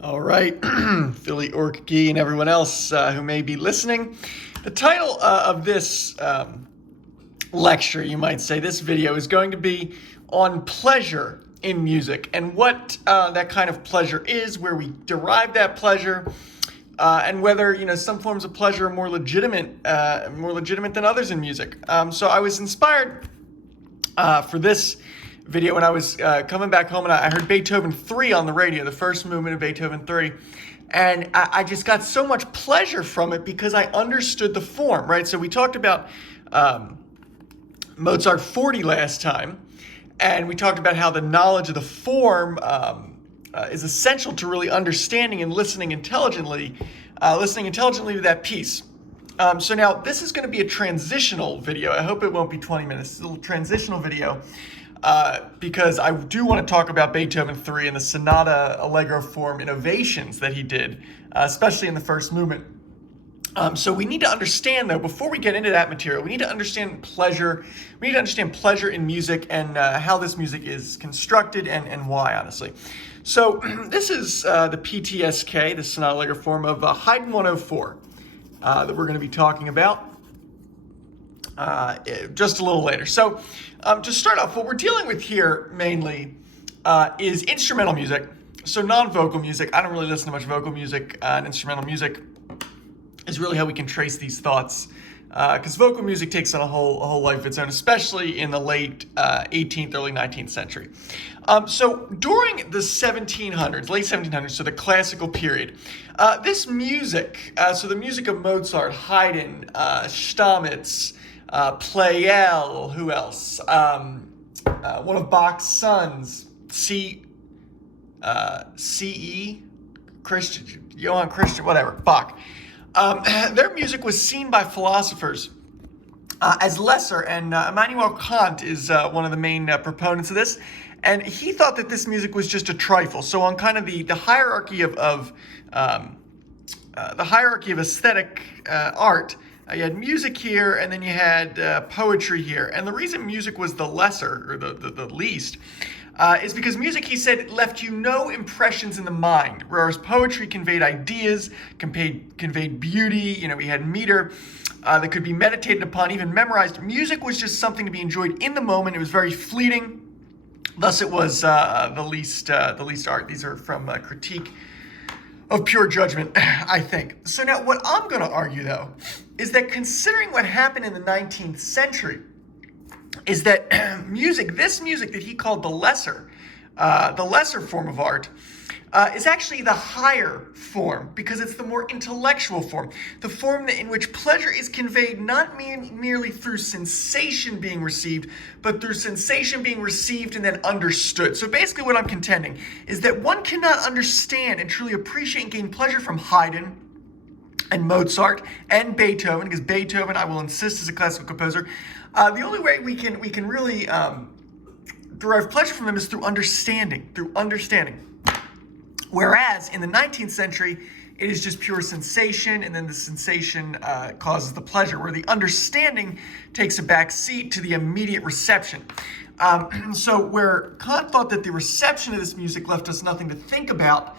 All right, Philly Orc Gee and everyone else who may be listening. The title of this lecture, you might say, this video is going to be on pleasure in music and what that kind of pleasure is, where we derive that pleasure, and whether some forms of pleasure are more legitimate than others in music. So I was inspired for this video when I was coming back home, and I heard Beethoven 3 on the radio, the first movement of Beethoven 3. And I just got so much pleasure from it because I understood the form, right? So we talked about Mozart 40 last time, and we talked about how the knowledge of the form is essential to really understanding and listening intelligently to that piece. So now this is going to be a transitional video. I hope it won't be 20 minutes. It's a little transitional video because I do want to talk about Beethoven 3 and the Sonata Allegro form innovations that he did, especially in the first movement. So we need to understand, though, before we get into that material, we need to understand pleasure. We need to understand pleasure in music and how this music is constructed and why, honestly. So this is the PTSK, the Sonata Allegro form of Haydn 104 that we're going to be talking about just a little later. So to start off, what we're dealing with here mainly is instrumental music. So non-vocal music. I don't really listen to much vocal music, and instrumental music is really how we can trace these thoughts, because vocal music takes on a whole life of its own, especially in the late 18th, early 19th century. So during the late 1700s, so the classical period, this music, so the music of Mozart, Haydn, Stamitz, Pleyel, who else? One of Bach's sons, Johann Christian, whatever, Bach. Their music was seen by philosophers as lesser, and Immanuel Kant is one of the main proponents of this, and he thought that this music was just a trifle. So on kind of the hierarchy of aesthetic art, you had music here, and then you had poetry here. And the reason music was the lesser, or the least, is because music, he said, left you no impressions in the mind, whereas poetry conveyed ideas, conveyed beauty. We had meter that could be meditated upon, even memorized. Music was just something to be enjoyed in the moment. It was very fleeting. Thus, it was the least art. These are from Critique of Pure Judgment, I think. So now, what I'm going to argue, though, is that considering what happened in the 19th century, is that this music that he called the lesser form of art, is actually the higher form, because it's the more intellectual form, the form in which pleasure is conveyed not merely through sensation being received, but through sensation being received and then understood. So basically what I'm contending is that one cannot understand and truly appreciate and gain pleasure from Haydn and Mozart and Beethoven, because Beethoven, I will insist, is a classical composer. The only way we can really derive pleasure from them is through understanding. Whereas in the 19th century, it is just pure sensation, and then the sensation causes the pleasure, where the understanding takes a back seat to the immediate reception. So where Kant thought that the reception of this music left us nothing to think about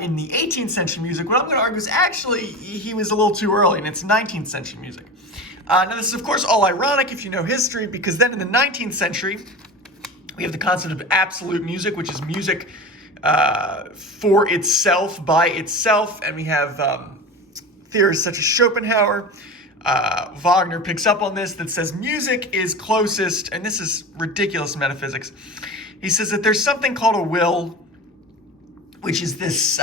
in the 18th century music, what I'm going to argue is actually he was a little too early, and it's 19th century music. Now this is of course all ironic if you know history, because then in the 19th century, we have the concept of absolute music, which is music for itself, by itself, and we have theorists such as Schopenhauer. Wagner picks up on this, that says music is closest, and this is ridiculous metaphysics. He says that there's something called a will, which is this,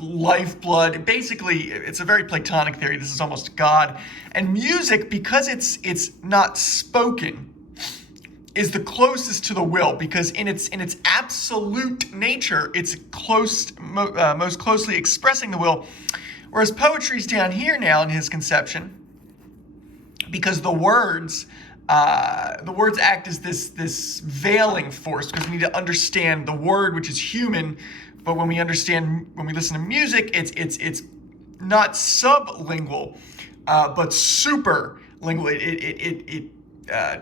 lifeblood. Basically, it's a very Platonic theory. This is almost God. And music, because it's not spoken, is the closest to the will, because in its absolute nature, it's most closely expressing the will. Whereas poetry's down here now in his conception, because the words act as this veiling force, because we need to understand the word, which is human. But when we listen to music, it's not sublingual, but superlingual. It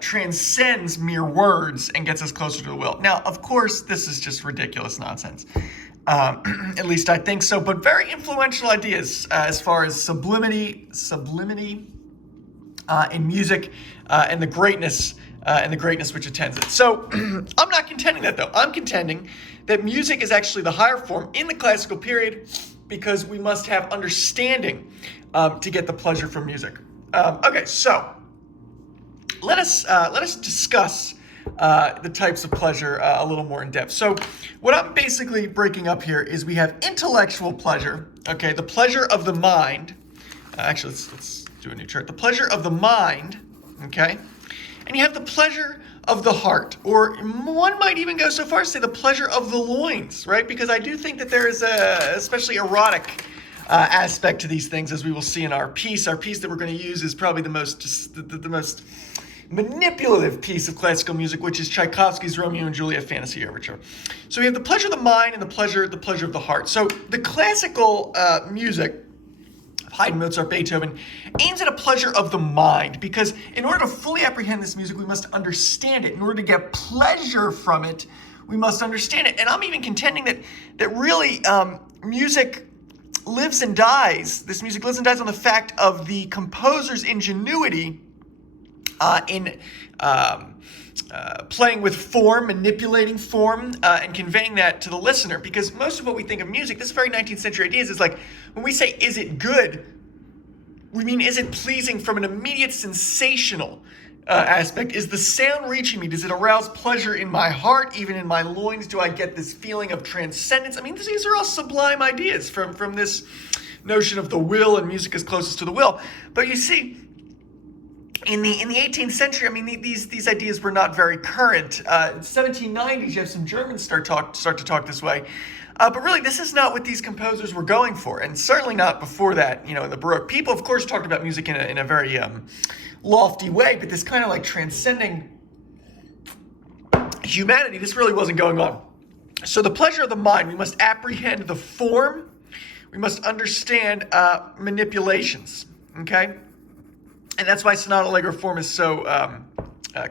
transcends mere words and gets us closer to the will. Now, of course, this is just ridiculous nonsense. At least I think so, but very influential ideas as far as sublimity in music and the greatness which attends it. So I'm not contending that, though. I'm contending that music is actually the higher form in the classical period because we must have understanding to get the pleasure from music. Okay, so let us discuss the types of pleasure a little more in depth. So what I'm basically breaking up here is we have intellectual pleasure, okay, the pleasure of the mind. Actually, let's do a new chart. The pleasure of the mind, okay, and you have the pleasure of the heart, or one might even go so far as to say the pleasure of the loins, right? Because I do think that there is a especially erotic aspect to these things, as we will see in our piece. Our piece that we're going to use is probably the most manipulative piece of classical music, which is Tchaikovsky's Romeo and Juliet Fantasy Overture. So we have the pleasure of the mind and the pleasure of the heart. So the classical music, Haydn, Mozart, Beethoven, aims at a pleasure of the mind, because in order to fully apprehend this music, we must understand it. In order to get pleasure from it, we must understand it. And I'm even contending that really music lives and dies. This music lives and dies on the fact of the composer's ingenuity in playing with form, manipulating form, and conveying that to the listener. Because most of what we think of music, this very 19th century ideas, is like, when we say, is it good? We mean, is it pleasing from an immediate sensational aspect? Is the sound reaching me? Does it arouse pleasure in my heart, even in my loins? Do I get this feeling of transcendence? I mean, these are all sublime ideas from this notion of the will, and music is closest to the will. But you see, in the 18th century, I mean, these ideas were not very current. In 1790s, you have some Germans start to talk this way. But really, this is not what these composers were going for, and certainly not before that. In the Baroque, people, of course, talked about music in a very lofty way, but this kind of like transcending humanity, this really wasn't going on. So the pleasure of the mind, we must apprehend the form, we must understand manipulations, okay? And that's why sonata allegro form is so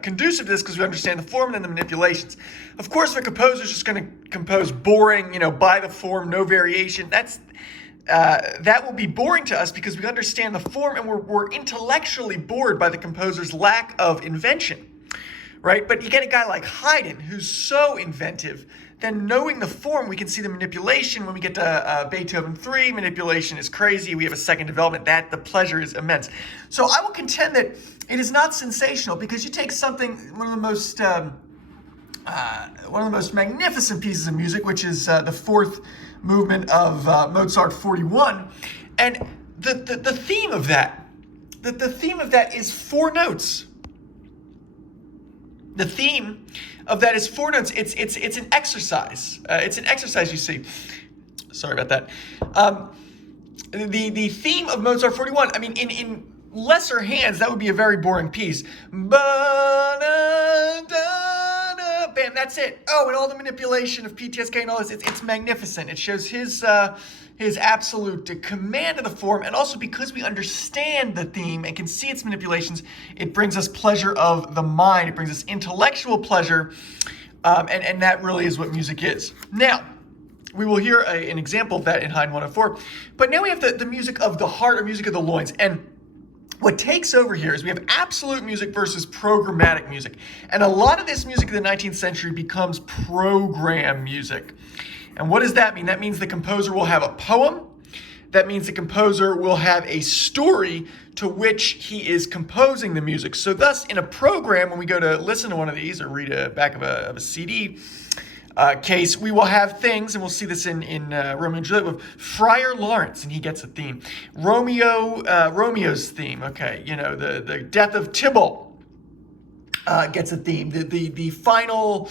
conducive to this, because we understand the form and then the manipulations. Of course, if a composer is just going to compose boring, by the form, no variation, that will be boring to us because we understand the form, and we're intellectually bored by the composer's lack of invention, right? But you get a guy like Haydn who's so inventive. Then knowing the form, we can see the manipulation. When we get to Beethoven 3, manipulation is crazy. We have a second development. The pleasure is immense. So I will contend that it is not sensational, because you take something, one of the most magnificent pieces of music, which is the fourth movement of Mozart 41, and the theme of that, the theme of that is four notes. The theme of that is four notes. It's an exercise. It's an exercise, you see. Sorry about that. The theme of Mozart 41, I mean, in lesser hands, that would be a very boring piece. Bam, that's it. Oh, and all the manipulation of PTSK and all this, it's magnificent. It shows his absolute command of the form, and also because we understand the theme and can see its manipulations, it brings us pleasure of the mind. It brings us intellectual pleasure, and that really is what music is. Now, we will hear an example of that in Haydn 104, but now we have the music of the heart, or music of the loins, and what takes over here is we have absolute music versus programmatic music. And a lot of this music in the 19th century becomes program music. And what does that mean? That means the composer will have a poem. That means the composer will have a story to which he is composing the music. So thus, in a program, when we go to listen to one of these or read a back of a CD case, we will have things, and we'll see this in Romeo and Juliet with Friar Lawrence, and he gets a theme. Romeo's theme, okay, the death of Tybalt gets a theme. The final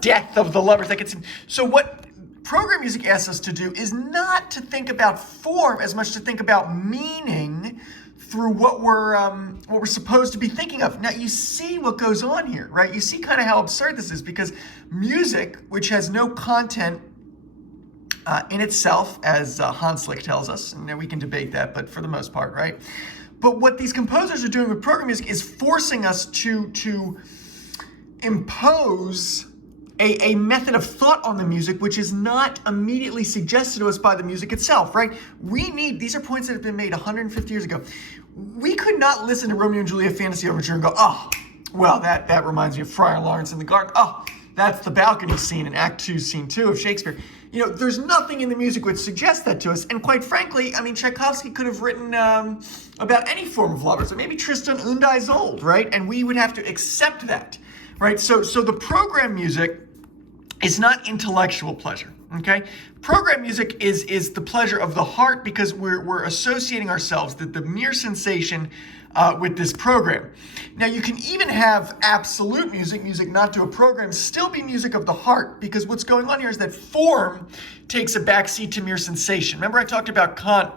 death of the lovers, that gets him. So what program music asks us to do is not to think about form as much to think about meaning through what we're supposed to be thinking of. Now, you see what goes on here, right? You see kind of how absurd this is, because music, which has no content in itself, as Hanslick tells us, and we can debate that, but for the most part, right? But what these composers are doing with program music is forcing us to impose a method of thought on the music which is not immediately suggested to us by the music itself, right? These are points that have been made 150 years ago. We could not listen to Romeo and Juliet Fantasy Overture and go, oh, well, that reminds me of Friar Lawrence in the Garden. Oh, that's the balcony scene in Act 2, Scene 2 of Shakespeare. You know, there's nothing in the music which suggests that to us. And quite frankly, I mean, Tchaikovsky could have written about any form of lovers, or maybe Tristan und Isolde, right? And we would have to accept that, right? So the program music is not intellectual pleasure, okay? Program music is the pleasure of the heart because we're associating ourselves, the mere sensation with this program. Now you can even have absolute music not to a program, still be music of the heart, because what's going on here is that form takes a backseat to mere sensation. Remember I talked about Kant,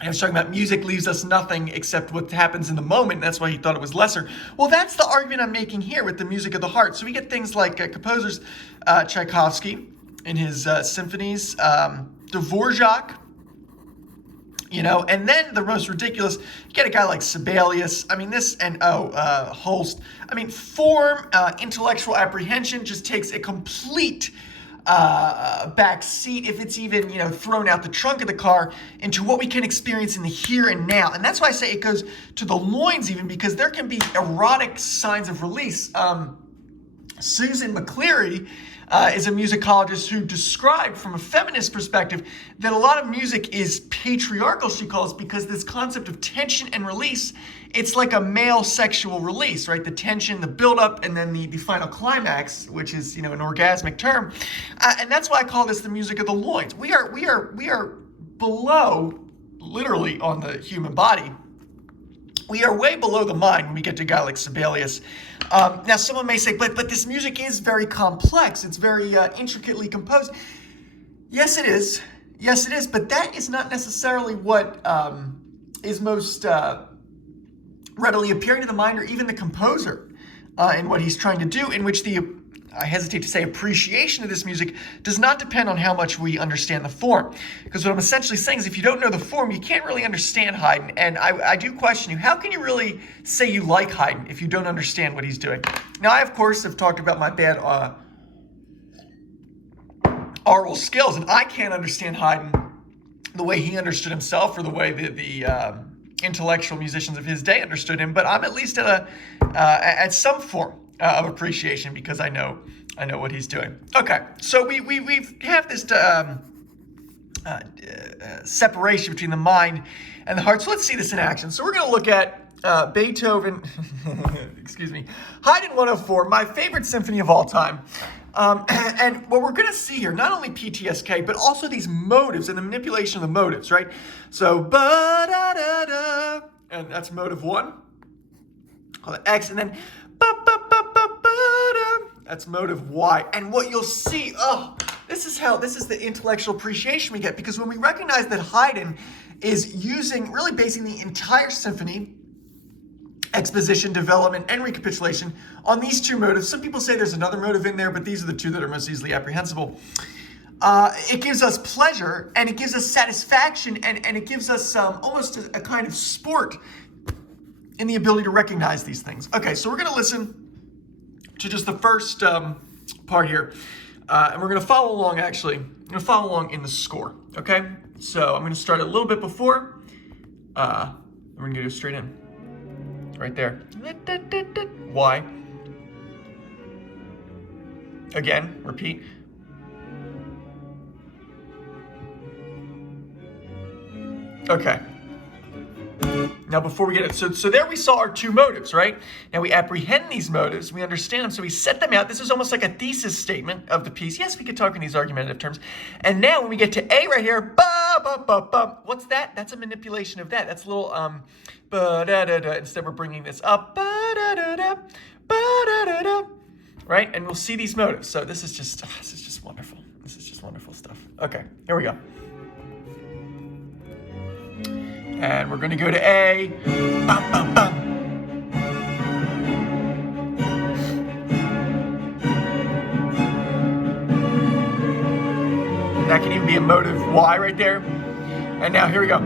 I was talking about music leaves us nothing except what happens in the moment. That's why he thought it was lesser. Well, that's the argument I'm making here with the music of the heart. So we get things like composers, Tchaikovsky in his symphonies, Dvorak, you know, and then the most ridiculous, you get a guy like Sibelius. I mean, Holst. I mean, form, intellectual apprehension just takes a complete back seat, if it's even, you know, thrown out the trunk of the car, into what we can experience in the here and now. And that's why I say it goes to the loins even, because there can be erotic signs of release. Susan McCleary is a musicologist who described from a feminist perspective that a lot of music is patriarchal, she calls, because this concept of tension and release, it's like a male sexual release, right? The tension, the buildup, and then the final climax, which is, you know, an orgasmic term. And that's why I call this the music of the loins. We are below, literally, on the human body. We are way below the mind when we get to a guy like Sibelius. Now, someone may say, but this music is very complex. It's very intricately composed. Yes, it is. Yes, it is. But that is not necessarily what is most readily appearing to the mind, or even the composer in what he's trying to do, in which I hesitate to say appreciation of this music does not depend on how much we understand the form. Because what I'm essentially saying is if you don't know the form, you can't really understand Haydn. And I do question you, how can you really say you like Haydn if you don't understand what he's doing? Now, I, of course, have talked about my bad oral skills, and I can't understand Haydn the way he understood himself, or the way the intellectual musicians of his day understood him, but I'm at least at some form of appreciation, because I know what he's doing. Okay, so we have this separation between the mind and the heart. So let's see this in action. So we're going to look at Beethoven, excuse me, Haydn 104, my favorite symphony of all time. And what we're going to see here, not only PTSK, but also these motives and the manipulation of the motives, right? So, ba-da-da-da, and that's motive 1. Call it X, and then ba-ba-ba-ba-ba-da, that's motive Y. And what you'll see, this is the intellectual appreciation we get, because when we recognize that Haydn is basing the entire symphony, exposition, development, and recapitulation on these two motives. Some people say there's another motive in there, but these are the two that are most easily apprehensible. It gives us pleasure, and it gives us satisfaction, and it gives us almost a kind of sport in the ability to recognize these things. Okay, so we're going to listen to just the first part here, and we're going to follow along, actually. I'm going to follow along in the score, okay? So I'm going to start a little bit before, and we're going to go straight in. Right there. Y. Again, repeat. Okay. Now, before we get it, so there we saw our two motives, right? Now we apprehend these motives, we understand them, so we set them out. This is almost like a thesis statement of the piece. Yes, we could talk in these argumentative terms. And now when we get to A right here, ba ba ba ba, what's that? That's a manipulation of that. That's a little ba da da da. Instead, we're bringing this up, ba da da da, ba da da da, right? And we'll see these motives. So this is just wonderful. This is just wonderful stuff. Okay, here we go. And we're going to go to A. Bum, bum, bum. That can even be a motive Y right there. And now here we go.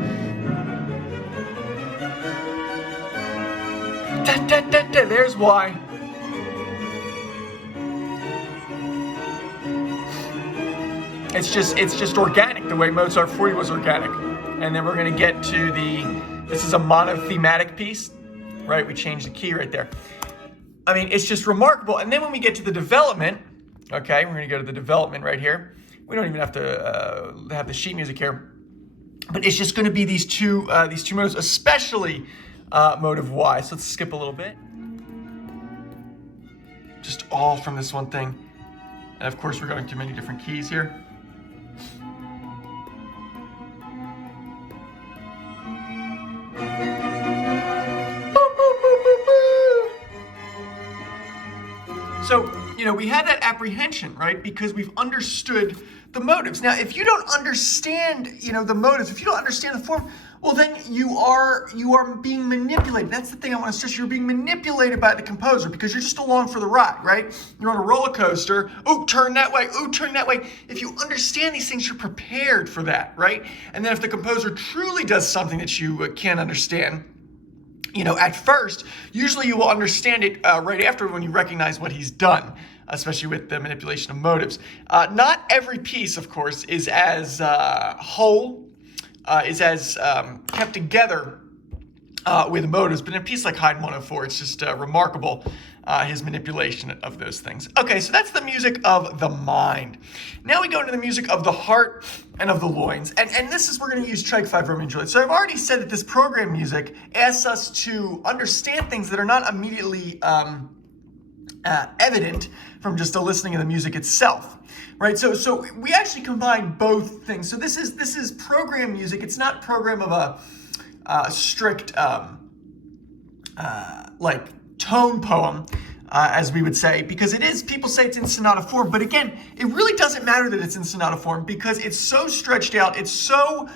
Da, da, da, da. There's Y. it's just organic, the way Mozart 40 was organic. And then we're going to get to this is a monothematic piece, right? We changed the key right there. I mean, it's just remarkable. And then when we get to the development, okay, we're going to go to the development right here. We don't even have to have the sheet music here, but it's just going to be these two motives, especially motive Y. So let's skip a little bit. Just all from this one thing. And of course, we're going through many different keys here. So, we have that apprehension, right? Because we've understood the motives. Now, if you don't understand, the motives, if you don't understand the form, well, then you are being manipulated. That's the thing I want to stress. You're being manipulated by the composer because you're just along for the ride, right? You're on a roller coaster. Oh, turn that way. Oh, turn that way. If you understand these things, you're prepared for that, right? And then if the composer truly does something that you can't understand, at first, usually you will understand it right after when you recognize what he's done, especially with the manipulation of motives. Not every piece, of course, is as whole, is as kept together with motives. But in a piece like Haydn 104, it's just remarkable, his manipulation of those things. Okay, so that's the music of the mind. Now we go into the music of the heart and of the loins. And this is, we're going to use Tchaik 5 Romeo and Juliet. So I've already said that this program music asks us to understand things that are not immediately evident from just a listening of the music itself, right? So we actually combine both things. So this is program music. It's not program of a strict like tone poem, as we would say, because it is, people say it's in sonata form, but again, it really doesn't matter that it's in sonata form because it's so stretched out, it's so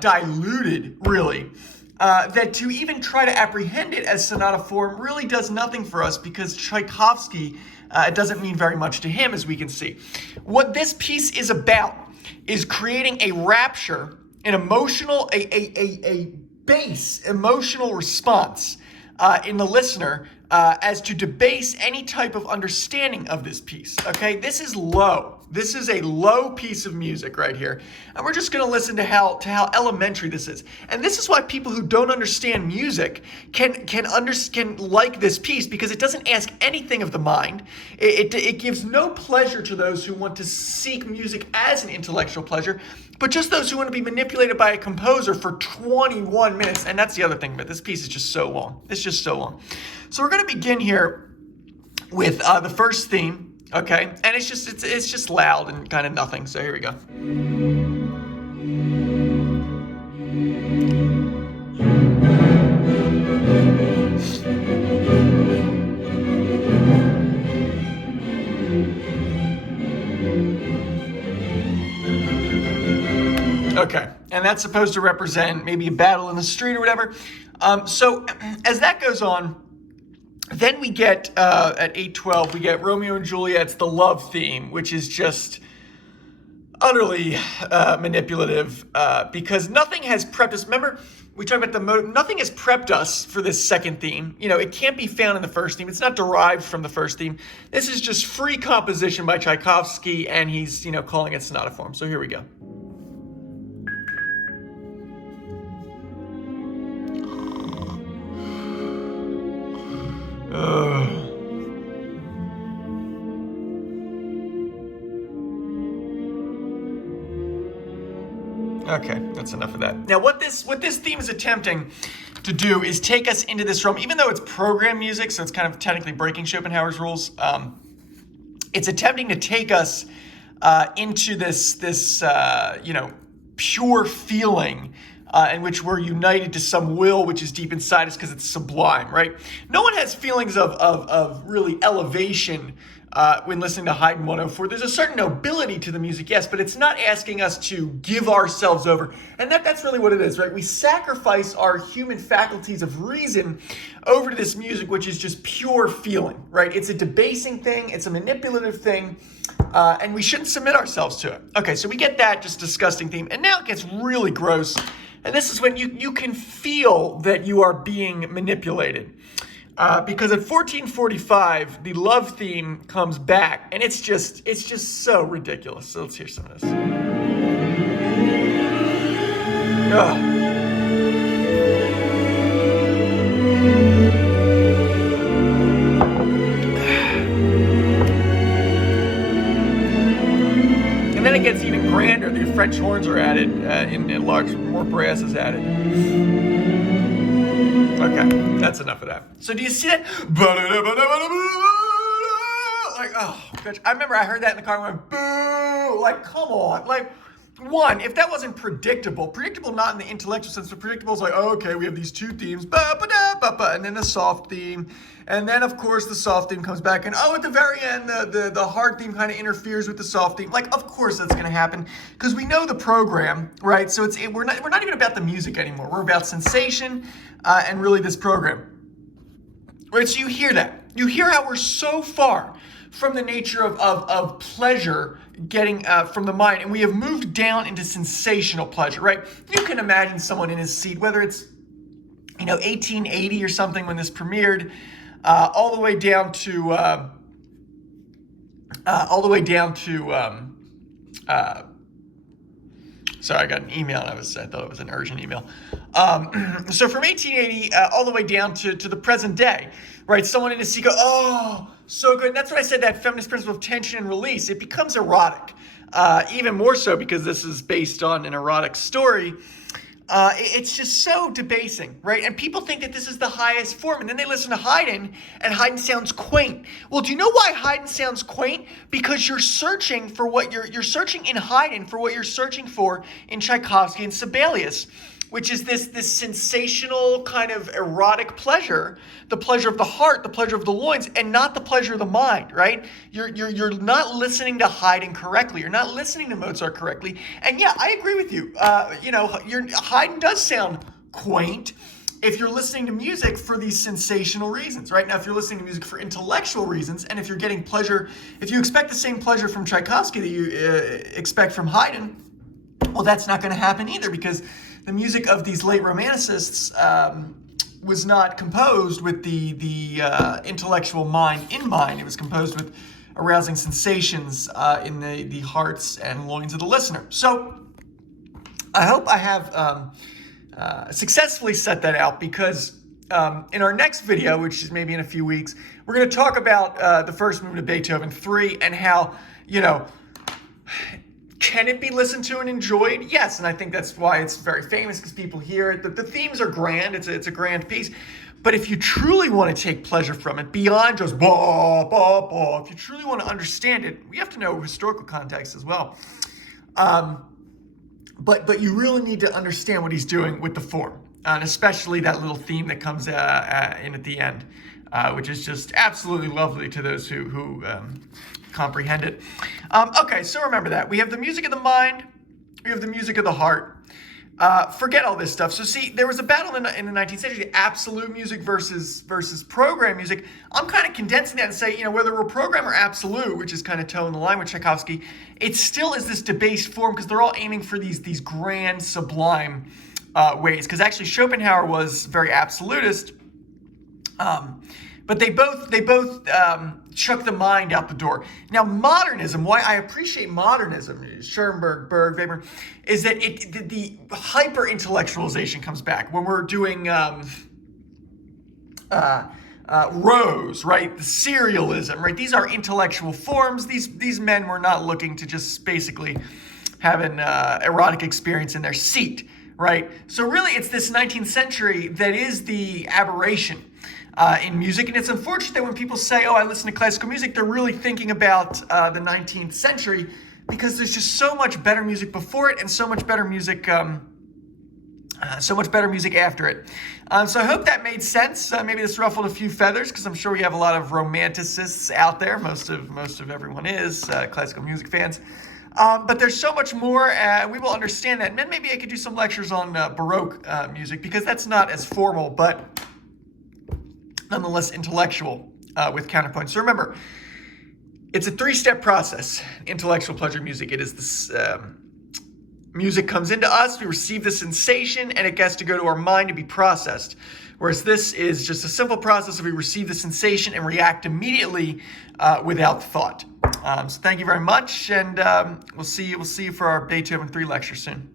diluted, really, that to even try to apprehend it as sonata form really does nothing for us because Tchaikovsky, it doesn't mean very much to him, as we can see. What this piece is about is creating a rapture, an emotional, a base emotional response in the listener as to debase any type of understanding of this piece, okay? This is low. This is a low piece of music right here. And we're just going to listen to how elementary this is. And this is why people who don't understand music can like this piece because it doesn't ask anything of the mind. It gives no pleasure to those who want to seek music as an intellectual pleasure, but just those who want to be manipulated by a composer for 21 minutes. And that's the other thing, but this piece is just so long. It's just so long. So we're going to begin here with the first theme. Okay, and it's just loud and kind of nothing. So here we go. Okay, and that's supposed to represent maybe a battle in the street or whatever. So as that goes on, then we get, at 8:12, we get Romeo and Juliet's The Love Theme, which is just utterly manipulative because nothing has prepped us. Remember, we talked about the motive. Nothing has prepped us for this second theme. It can't be found in the first theme. It's not derived from the first theme. This is just free composition by Tchaikovsky, and he's, calling it sonata form. So here we go. Okay, that's enough of that. Now, what this theme is attempting to do is take us into this realm, even though it's program music, so it's kind of technically breaking Schopenhauer's rules. It's attempting to take us into this pure feeling in which we're united to some will which is deep inside us because it's sublime, right? No one has feelings of really elevation when listening to Haydn 104. There's a certain nobility to the music, yes, but it's not asking us to give ourselves over. And that's really what it is, right? We sacrifice our human faculties of reason over to this music, which is just pure feeling, right? It's a debasing thing. It's a manipulative thing. And we shouldn't submit ourselves to it. Okay, so we get that just disgusting theme. And now it gets really gross. And this is when you can feel that you are being manipulated. Because at 14:45, the love theme comes back, and it's just so ridiculous. So let's hear some of this. Ugh. And then it gets even grander. The French horns are added in large, more brass is added. Okay, that's enough of that. So do you see that? Like, oh, gosh. I remember I heard that in the car and went, boo! Like, come on. Like, one, if that wasn't predictable not in the intellectual sense, but predictable is like, oh, okay, we have these two themes, and then the soft theme, and then, of course, the soft theme comes back, and at the very end, the hard theme kind of interferes with the soft theme. Like, of course that's going to happen, because we know the program, right? So we're not even about the music anymore. We're about sensation, and really this program. Right, so you hear that. You hear how we're so far from the nature of pleasure getting from the mind, and we have moved down into sensational pleasure, right? You can imagine someone in his seat, whether it's 1880 or something when this premiered, all the way down to sorry, I got an email and I thought it was an urgent email. So from 1880 all the way down to the present day, right? Someone in a seat go, oh, so good. And that's what I said, that feminist principle of tension and release. It becomes erotic, even more so because this is based on an erotic story. It's just so debasing, right? And people think that this is the highest form, and then they listen to Haydn, and Haydn sounds quaint. Well, do you know why Haydn sounds quaint? Because you're searching for what you're searching in Haydn for what you're searching for in Tchaikovsky and Sibelius, which is this sensational kind of erotic pleasure, the pleasure of the heart, the pleasure of the loins, and not the pleasure of the mind, right? You're not listening to Haydn correctly. You're not listening to Mozart correctly. And yeah, I agree with you. Haydn does sound quaint if you're listening to music for these sensational reasons, right? Now, if you're listening to music for intellectual reasons, and if you're getting pleasure, if you expect the same pleasure from Tchaikovsky that you expect from Haydn, well, that's not going to happen either, because the music of these late Romanticists was not composed with the intellectual mind in mind. It was composed with arousing sensations in the hearts and loins of the listener. So I hope I have successfully set that out, because in our next video, which is maybe in a few weeks, we're going to talk about the first movement of Beethoven 3 and how, can it be listened to and enjoyed? Yes, and I think that's why it's very famous, because people hear it. The themes are grand. It's a grand piece. But if you truly want to take pleasure from it, beyond just bah, bah, bah, if you truly want to understand it, we have to know historical context as well. But you really need to understand what he's doing with the form, and especially that little theme that comes in at the end, which is just absolutely lovely to those who comprehend it. Okay, so remember that. We have the music of the mind, we have the music of the heart. Forget all this stuff. So see, there was a battle in the 19th century, absolute music versus program music. I'm kind of condensing that and say, whether we're program or absolute, which is kind of toe in the line with Tchaikovsky, it still is this debased form, because they're all aiming for these grand, sublime ways. Because actually Schopenhauer was very absolutist, but they both chuck the mind out the door. Now, modernism, why I appreciate modernism, Schoenberg, Berg, Weber, is that the hyper-intellectualization comes back when we're doing Rose, right? The serialism, right? These are intellectual forms. These men were not looking to just basically have an erotic experience in their seat, right? So really, it's this 19th century that is the aberration in music. And it's unfortunate that when people say, oh, I listen to classical music, they're really thinking about the 19th century, because there's just so much better music before it and so much better music after it. So I hope that made sense. Maybe this ruffled a few feathers, because I'm sure we have a lot of romanticists out there. Most of everyone is classical music fans. But there's so much more. We will understand that. And then maybe I could do some lectures on Baroque music, because that's not as formal, but nonetheless intellectual with counterpoints. So remember, it's a three-step process, intellectual pleasure music. It is this Music comes into us, we receive the sensation, and it gets to go to our mind to be processed. Whereas this is just a simple process of we receive the sensation and react immediately without thought. So thank you very much, and we'll see you for our Beethoven 3 lecture soon.